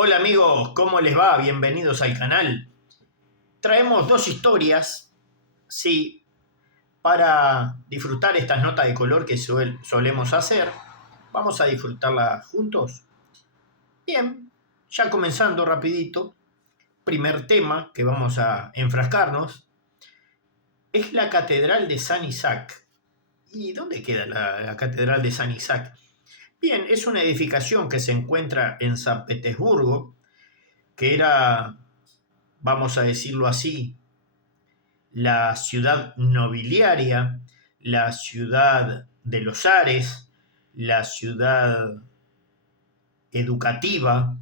Hola amigos, ¿cómo les va? Bienvenidos al canal. Traemos dos historias, sí, para disfrutar estas notas de color que solemos hacer. Vamos a disfrutarlas juntos. Bien, ya comenzando rapidito. Primer tema que vamos a enfrascarnos es la Catedral de San Isaac. ¿Y dónde queda la Catedral de San Isaac? Bien, es una edificación que se encuentra en San Petersburgo, que era, vamos a decirlo así, la ciudad nobiliaria, la ciudad de los Ares, la ciudad educativa,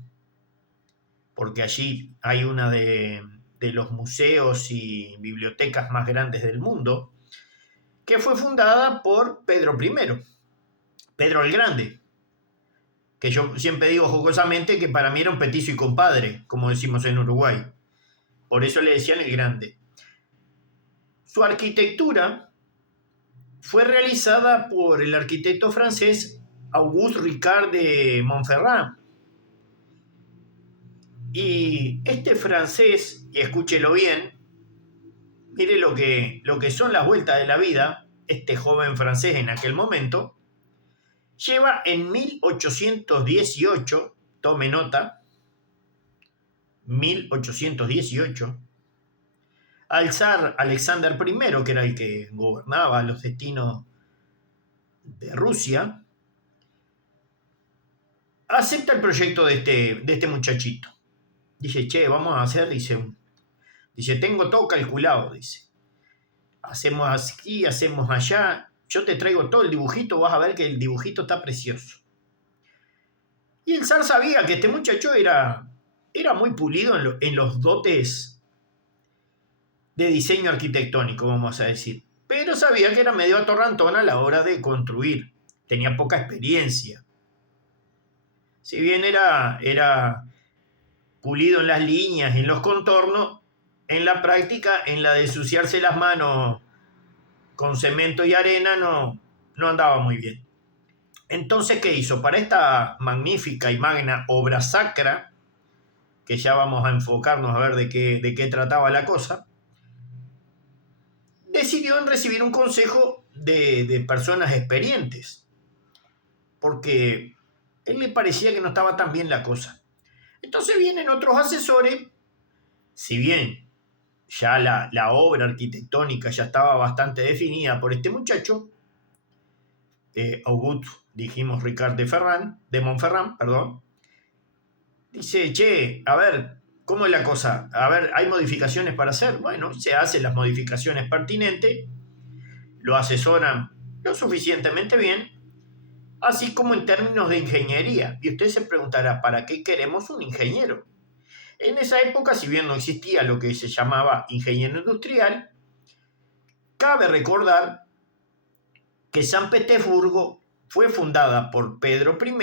porque allí hay uno de los museos y bibliotecas más grandes del mundo, que fue fundada por Pedro I, Pedro el Grande, que yo siempre digo jocosamente que para mí era un petizo y compadre, como decimos en Uruguay. Por eso le decían el Grande. Su arquitectura fue realizada por el arquitecto francés Auguste Ricard de Montferrand. Y este francés, y escúchelo bien, mire lo que son las vueltas de la vida, este joven francés en aquel momento, lleva en 1818, tome nota, 1818, al zar Alexander I, que era el que gobernaba los destinos de Rusia, acepta el proyecto de este muchachito. Dice, che, vamos a hacer, dice, tengo todo calculado, dice. Hacemos aquí, hacemos allá, yo te traigo todo el dibujito, vas a ver que el dibujito está precioso. Y el zar sabía que este muchacho era muy pulido en los dotes de diseño arquitectónico, vamos a decir. Pero sabía que era medio atorrantón a la hora de construir. Tenía poca experiencia. Si bien era pulido en las líneas, en los contornos, en la práctica, en la de ensuciarse las manos con cemento y arena, no andaba muy bien. Entonces, ¿qué hizo? Para esta magnífica y magna obra sacra, que ya vamos a enfocarnos a ver de qué trataba la cosa, decidió en recibir un consejo de personas experientes, porque a él le parecía que no estaba tan bien la cosa. Entonces vienen otros asesores, si bien ya la obra arquitectónica ya estaba bastante definida por este muchacho, Auguste, dijimos Ricard de Montferrand, perdón, dice, che, a ver, ¿cómo es la cosa? A ver, ¿hay modificaciones para hacer? Bueno, se hacen las modificaciones pertinentes, lo asesoran lo suficientemente bien, así como en términos de ingeniería. Y usted se preguntará, ¿para qué queremos un ingeniero? En esa época, si bien no existía lo que se llamaba ingeniero industrial, cabe recordar que San Petersburgo fue fundada por Pedro I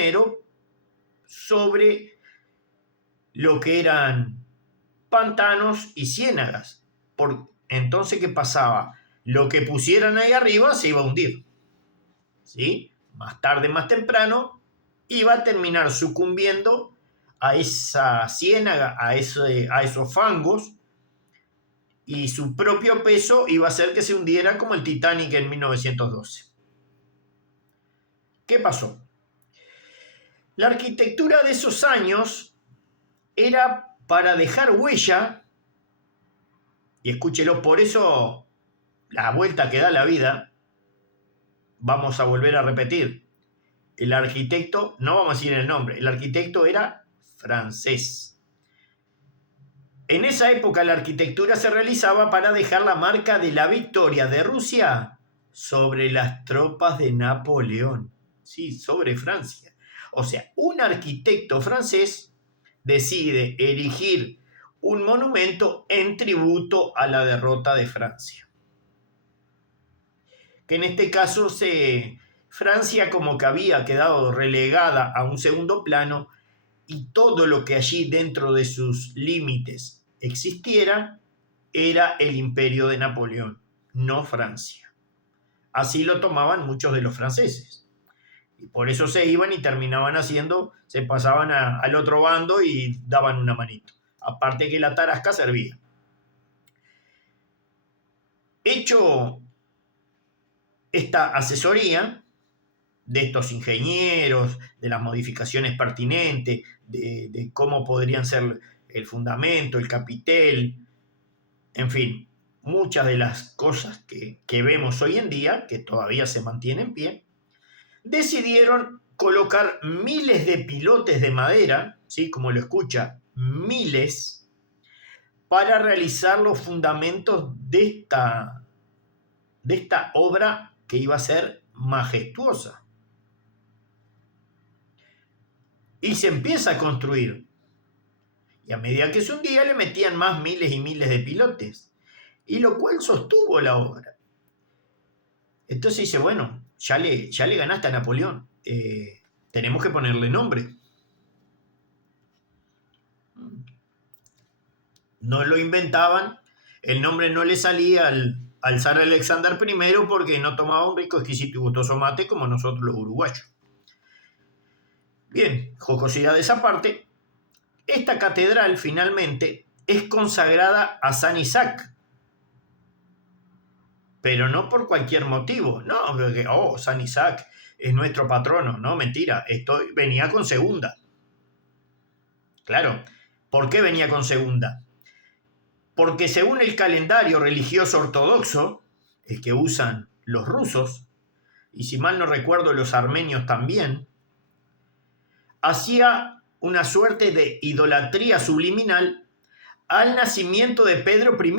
sobre lo que eran pantanos y ciénagas. Entonces, ¿qué pasaba? Lo que pusieran ahí arriba se iba a hundir. ¿Sí? Más tarde, más temprano, iba a terminar sucumbiendo a esa ciénaga, a esos fangos, y su propio peso iba a hacer que se hundiera como el Titanic en 1912. ¿Qué pasó? La arquitectura de esos años era para dejar huella, y escúchelo, por eso la vuelta que da la vida, vamos a volver a repetir, el arquitecto, no vamos a decir el nombre, el arquitecto era francés. En esa época la arquitectura se realizaba para dejar la marca de la victoria de Rusia sobre las tropas de Napoleón. Sí, sobre Francia. O sea, un arquitecto francés decide erigir un monumento en tributo a la derrota de Francia. Que en este caso Francia como que había quedado relegada a un segundo plano y todo lo que allí dentro de sus límites existiera era el imperio de Napoleón, no Francia. Así lo tomaban muchos de los franceses. Y por eso se iban y terminaban se pasaban al otro bando y daban una manito. Aparte que la tarasca servía. Hecho esta asesoría de estos ingenieros, de las modificaciones pertinentes, de cómo podrían ser el fundamento, el capitel, en fin, muchas de las cosas que vemos hoy en día, que todavía se mantienen en pie, decidieron colocar miles de pilotes de madera, ¿sí? Como lo escucha, miles, para realizar los fundamentos de esta obra que iba a ser majestuosa. Y se empieza a construir. Y a medida que se hundía le metían más miles y miles de pilotes. Y lo cual sostuvo la obra. Entonces dice, bueno, ya le ganaste a Napoleón. Tenemos que ponerle nombre. No lo inventaban. El nombre no le salía al zar Alexander I porque no tomaba un rico, exquisito y gustoso mate como nosotros los uruguayos. Bien, jocosidades aparte, esta catedral finalmente es consagrada a San Isaac, pero no por cualquier motivo, no, porque, San Isaac es nuestro patrono, no, mentira, esto venía con segunda. Claro, ¿por qué venía con segunda? Porque según el calendario religioso ortodoxo, el que usan los rusos, y si mal no recuerdo los armenios también, hacía una suerte de idolatría subliminal al nacimiento de Pedro I,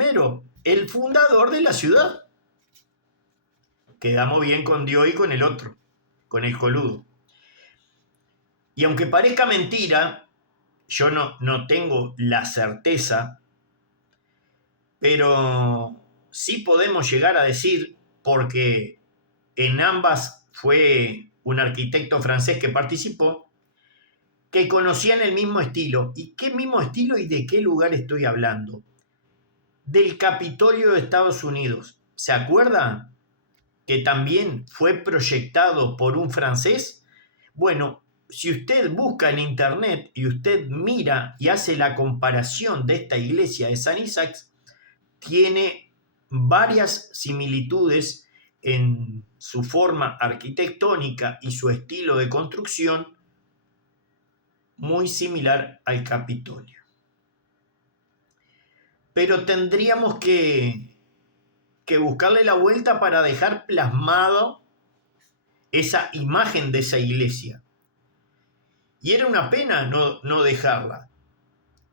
el fundador de la ciudad. Quedamos bien con Dios y con el otro, con el coludo. Y aunque parezca mentira, yo no tengo la certeza, pero sí podemos llegar a decir, porque en ambas fue un arquitecto francés que participó, que conocían el mismo estilo. ¿Y qué mismo estilo y de qué lugar estoy hablando? Del Capitolio de Estados Unidos. ¿Se acuerda que también fue proyectado por un francés? Bueno, si usted busca en internet y usted mira y hace la comparación de esta iglesia de San Isaac, tiene varias similitudes en su forma arquitectónica y su estilo de construcción, muy similar al Capitolio. Pero tendríamos que buscarle la vuelta para dejar plasmado esa imagen de esa iglesia. Y era una pena no dejarla.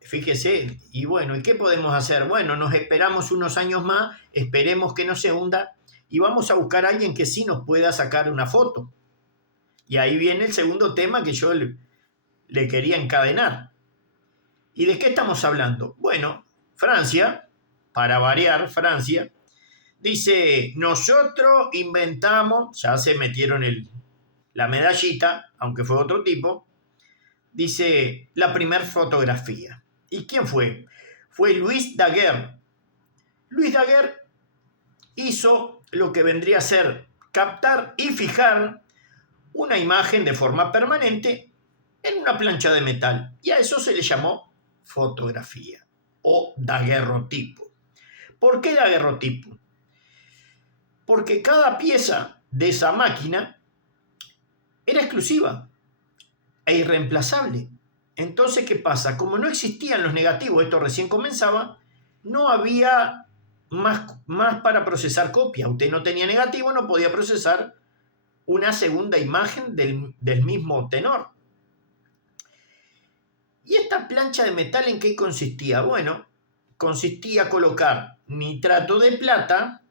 Fíjese, y bueno, ¿y qué podemos hacer? Bueno, nos esperamos unos años más, esperemos que no se hunda y vamos a buscar a alguien que sí nos pueda sacar una foto. Y ahí viene el segundo tema que yo le quería encadenar. ¿Y de qué estamos hablando? Bueno, Francia, para variar, Francia, dice, nosotros inventamos, ya se metieron la medallita, aunque fue otro tipo, dice, la primer fotografía. ¿Y quién fue? Fue Louis Daguerre. Louis Daguerre hizo lo que vendría a ser captar y fijar una imagen de forma permanente en una plancha de metal. Y a eso se le llamó fotografía o daguerrotipo. ¿Por qué daguerrotipo? Porque cada pieza de esa máquina era exclusiva e irreemplazable. Entonces, ¿qué pasa? Como no existían los negativos, esto recién comenzaba, no había más para procesar copia. Usted no tenía negativo, no podía procesar una segunda imagen del mismo tenor. ¿Y esta plancha de metal en qué consistía? Bueno, consistía colocar nitrato de plata,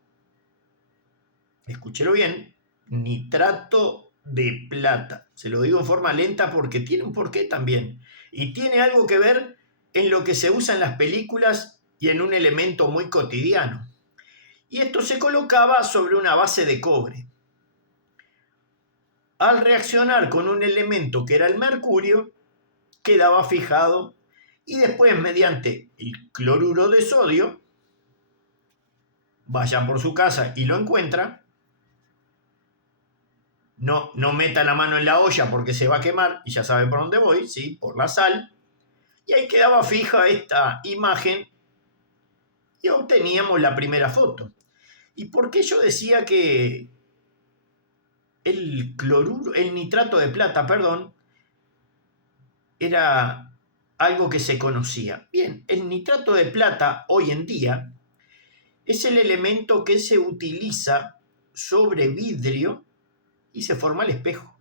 escúchelo bien, nitrato de plata. Se lo digo en forma lenta porque tiene un porqué también. Y tiene algo que ver en lo que se usa en las películas y en un elemento muy cotidiano. Y esto se colocaba sobre una base de cobre. Al reaccionar con un elemento que era el mercurio, quedaba fijado y después mediante el cloruro de sodio, vayan por su casa y lo encuentran, no meta la mano en la olla porque se va a quemar, y ya sabe por dónde voy, ¿sí? Por la sal. Y ahí quedaba fija esta imagen y obteníamos la primera foto. ¿Y por qué yo decía que el nitrato de plata, perdón, era algo que se conocía? Bien, el nitrato de plata hoy en día es el elemento que se utiliza sobre vidrio y se forma el espejo.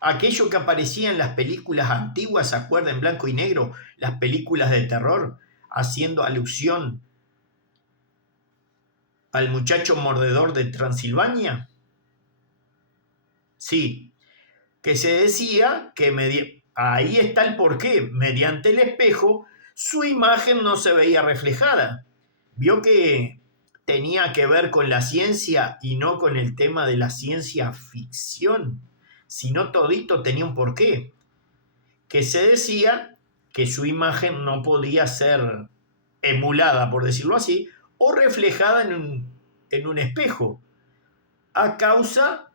Aquello que aparecía en las películas antiguas, ¿se acuerdan? En blanco y negro, las películas de terror, haciendo alusión al muchacho mordedor de Transilvania. Sí, que se decía que ahí está el porqué, mediante el espejo su imagen no se veía reflejada. Vio que tenía que ver con la ciencia y no con el tema de la ciencia ficción, sino todito tenía un porqué, que se decía que su imagen no podía ser emulada, por decirlo así, o reflejada en un espejo, a causa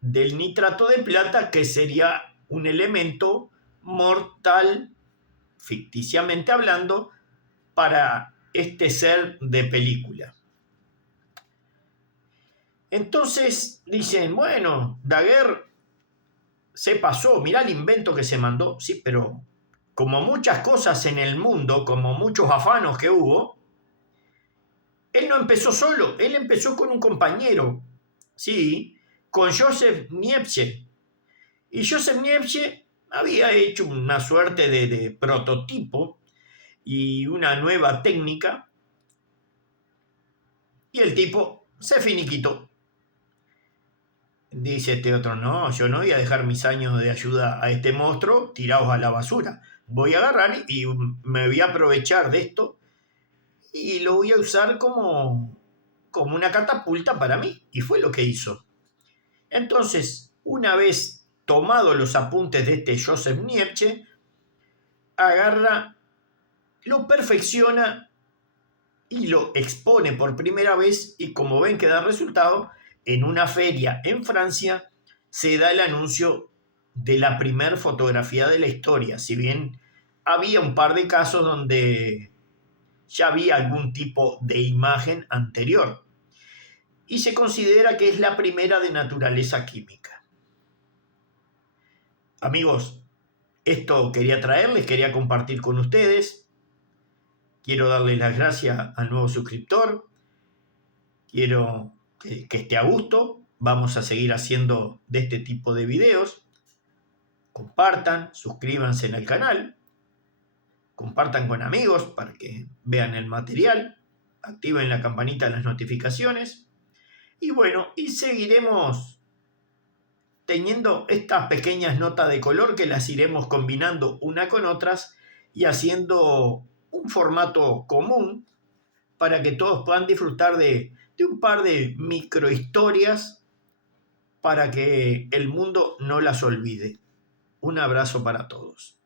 del nitrato de plata, que sería un elemento mortal, ficticiamente hablando, para este ser de película. Entonces dicen, bueno, Daguerre se pasó, mirá el invento que se mandó, sí, pero como muchas cosas en el mundo, como muchos afanos que hubo, él no empezó solo, él empezó con un compañero, sí, con Joseph Niepce. Y Joseph Niepce había hecho una suerte de prototipo y una nueva técnica, y el tipo se finiquitó. Dice este otro, no, yo no voy a dejar mis años de ayuda a este monstruo tirados a la basura. Voy a agarrar y me voy a aprovechar de esto y lo voy a usar como una catapulta para mí. Y fue lo que hizo. Entonces, una vez tomado los apuntes de este Joseph Niepce, agarra, lo perfecciona y lo expone por primera vez, y como ven que da resultado, en una feria en Francia se da el anuncio de la primer fotografía de la historia, si bien había un par de casos donde ya había algún tipo de imagen anterior, y se considera que es la primera de naturaleza química. Amigos, esto quería traerles, quería compartir con ustedes. Quiero darles las gracias al nuevo suscriptor. Quiero que esté a gusto. Vamos a seguir haciendo de este tipo de videos. Compartan, suscríbanse en el canal. Compartan con amigos para que vean el material. Activen la campanita de las notificaciones. Y bueno, y seguiremos teniendo estas pequeñas notas de color que las iremos combinando una con otras y haciendo un formato común para que todos puedan disfrutar de un par de microhistorias para que el mundo no las olvide. Un abrazo para todos.